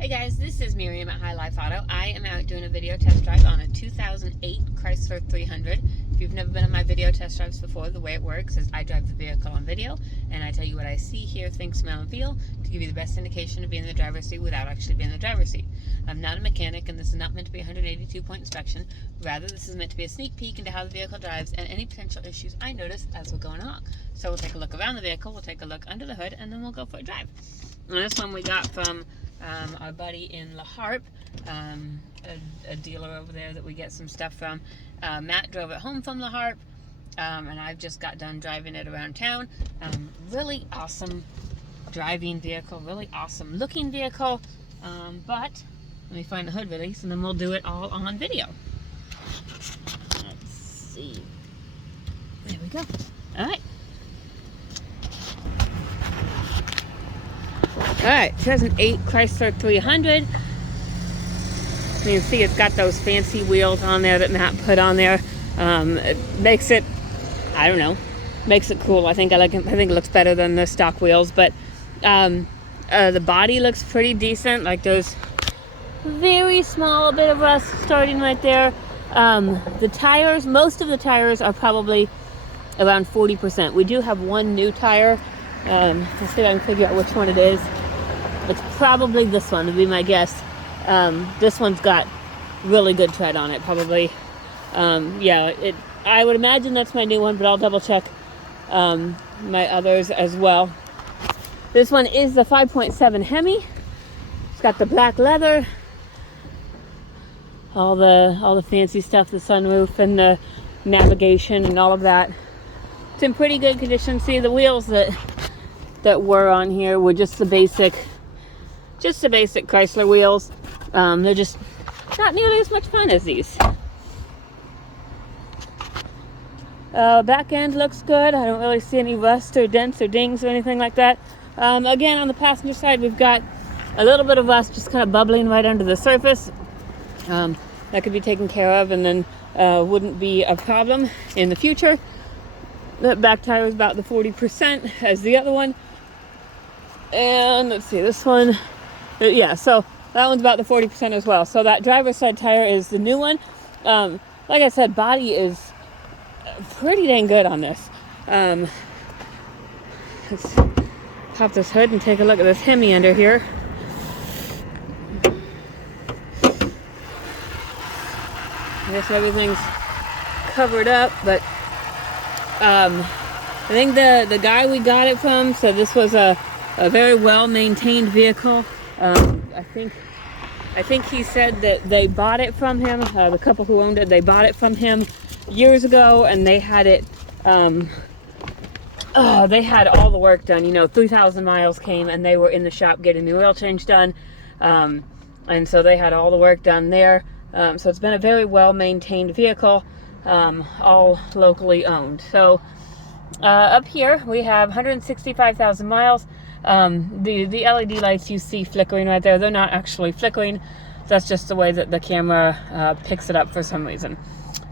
Hey guys, this is Miriam at High Life Auto. I am out doing a video test drive on a 2008 Chrysler 300. If you've never been on my video test drives before, the way it works is I drive the vehicle on video and I tell you what I see, hear, think, smell, and feel to give you the best indication of being in the driver's seat without actually being in the driver's seat. I'm not a mechanic and this is not meant to be a 182-point inspection. Rather, this is meant to be a sneak peek into how the vehicle drives and any potential issues I notice as we're going along. So we'll take a look around the vehicle, we'll take a look under the hood, and then we'll go for a drive. And this one we got from our buddy in La Harpe, a dealer over there that we get some stuff from. Matt drove it home from La Harpe, and I've just got done driving it around town. Really awesome driving vehicle, really awesome looking vehicle, but let me find the hood release and then we'll do it all on video. Let's see. There we go. All right. Alright, 2008 Chrysler 300. You can see it's got those fancy wheels on there that Matt put on there. It makes it, I don't know, makes it cool. I think it looks better than the stock wheels, but the body looks pretty decent. Like there's very small bit of rust starting right there. The tires, most of the tires are probably around 40%. We do have one new tire. Let's see if I can figure out which one it is. It's probably this one, would be my guess. This one's got really good tread on it, probably. I would imagine that's my new one, but I'll double check my others as well. This one is the 5.7 Hemi. It's got the black leather, all the fancy stuff, the sunroof and the navigation and all of that. It's in pretty good condition. See, the wheels that were on here were just the basic Chrysler wheels. They're just not nearly as much fun as these. Back end looks good. I don't really see any rust or dents or dings or anything like that. Again, on the passenger side, we've got a little bit of rust just kind of bubbling right under the surface. That could be taken care of and then wouldn't be a problem in the future. The back tire is about the 40% as the other one. And let's see, this one, yeah, so that one's about the 40% as well. So that driver's side tire is the new one. Like I said, body is pretty dang good on this. Let's pop this hood and take a look at this Hemi under here. I guess everything's covered up, but I think the guy we got it from said this was a very well-maintained vehicle. I think he said that they bought it from him. The couple who owned it, they bought it from him years ago, and they had it. They had all the work done. 3,000 miles came, and they were in the shop getting the oil change done, and so they had all the work done there. So it's been a very well-maintained vehicle, all locally owned. So up here we have 165,000 miles. The LED lights you see flickering right there, they're not actually flickering. That's just the way that the camera picks it up for some reason.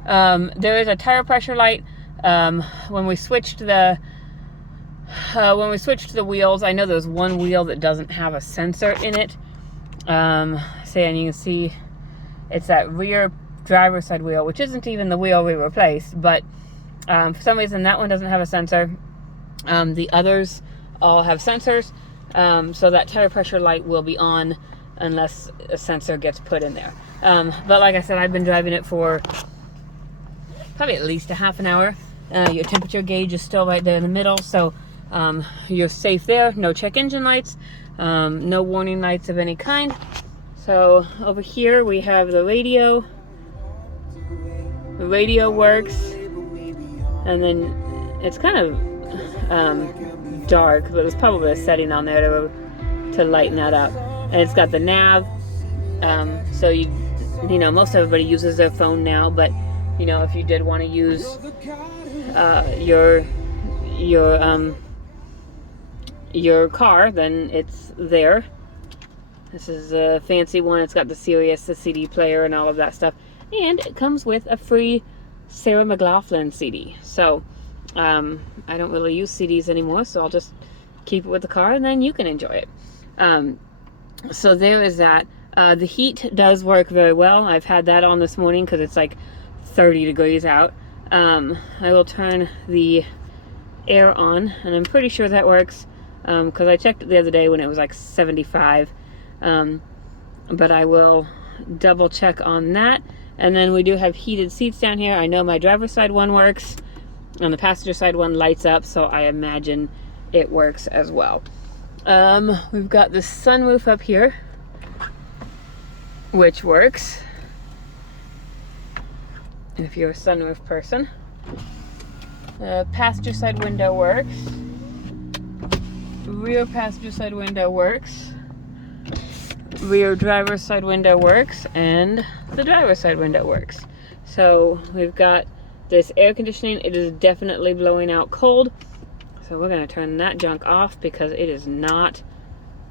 There is a tire pressure light. When we switched the wheels, I know there's one wheel that doesn't have a sensor in it. And you can see it's that rear driver's side wheel, which isn't even the wheel we replaced, but for some reason that one doesn't have a sensor. The others all have sensors, so that tire pressure light will be on unless a sensor gets put in there. But like I said, I've been driving it for probably at least a half an hour. Your temperature gauge is still right there in the middle, so you're safe there. No check engine lights, no warning lights of any kind. So over here we have the radio. The radio works, and then it's kind of dark, but there's probably a setting on there to lighten that up. And it's got the nav, so most everybody uses their phone now, but if you did want to use your car, then it's there. This is a fancy one. It's got the Sirius, the CD player, and all of that stuff. And it comes with a free Sarah McLachlan CD. So I don't really use CDs anymore, so I'll just keep it with the car and then you can enjoy it. So there is that. The heat does work very well. I've had that on this morning because it's like 30 degrees out. I will turn the air on, and I'm pretty sure that works because I checked it the other day when it was like 75. But I will double check on that. And then we do have heated seats down here. I know my driver's side one works, and the passenger side one lights up, so I imagine it works as well. We've got the sunroof up here, which works if you're a sunroof person. The passenger side window works. Rear passenger side window works. Rear driver's side window works, and the driver's side window works. So we've got this air conditioning. It is definitely blowing out cold, so we're going to turn that junk off because it is not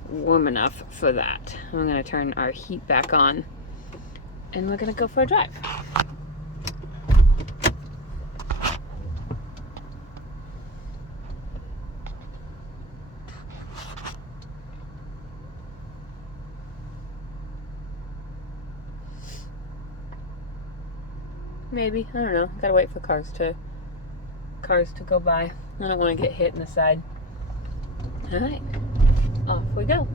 warm enough for that. I'm going to turn our heat back on, and we're going to go for a drive. Maybe, I don't know. Gotta wait for cars to go by. I don't want to get hit in the side. All right, off we go.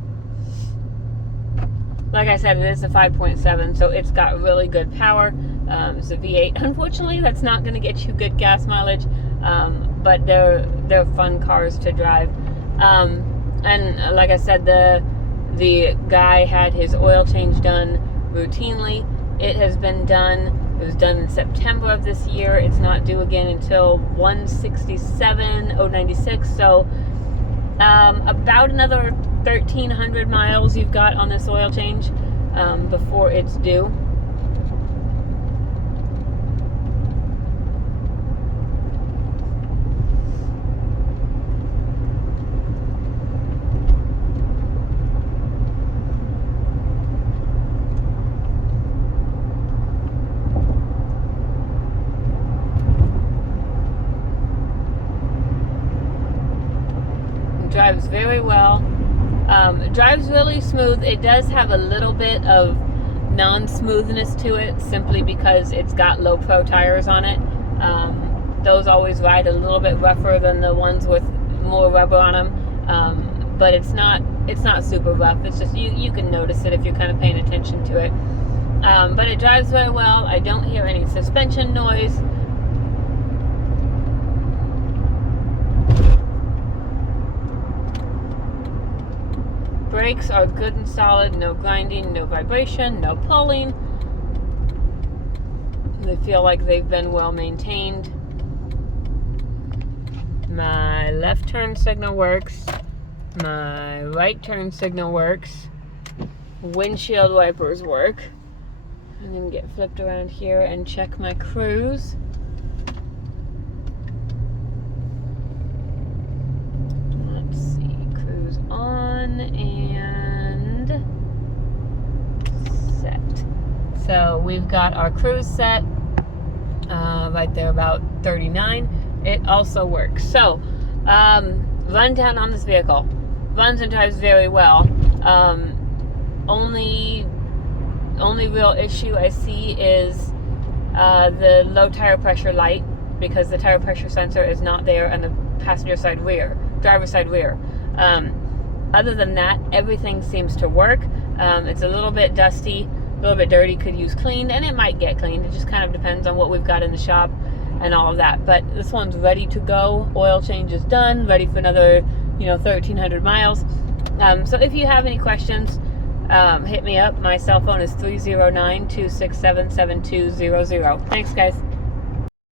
Like I said, it is a 5.7, so it's got really good power. It's a V8. Unfortunately, that's not going to get you good gas mileage, but they're fun cars to drive. And like I said, the guy had his oil change done routinely. It has been done. It was done in September of this year. It's not due again until 167,096. So about another 1,300 miles you've got on this oil change before it's due. Drives very well. It drives really smooth. It does have a little bit of non-smoothness to it simply because it's got low pro tires on it. Those always ride a little bit rougher than the ones with more rubber on them, but it's not super rough. It's just you can notice it if you're kind of paying attention to it. But it drives very well. I don't hear any suspension noise. Brakes are good and solid, no grinding, no vibration, no pulling. They feel like they've been well maintained. My left turn signal works. My right turn signal works. Windshield wipers work. I'm going to get flipped around here and check my cruise. Let's see, cruise on and set. So we've got our cruise set right there about 39. It also works. So rundown on this vehicle. Runs and drives very well. Only real issue I see is the low tire pressure light, because the tire pressure sensor is not there on the passenger side rear, driver's side rear. Other than that, everything seems to work. It's a little bit dusty, a little bit dirty, could use cleaned, and it might get cleaned. It just kind of depends on what we've got in the shop and all of that. But this one's ready to go. Oil change is done, ready for another 1,300 miles. So if you have any questions, hit me up. My cell phone is 309-267-7200. Thanks, guys.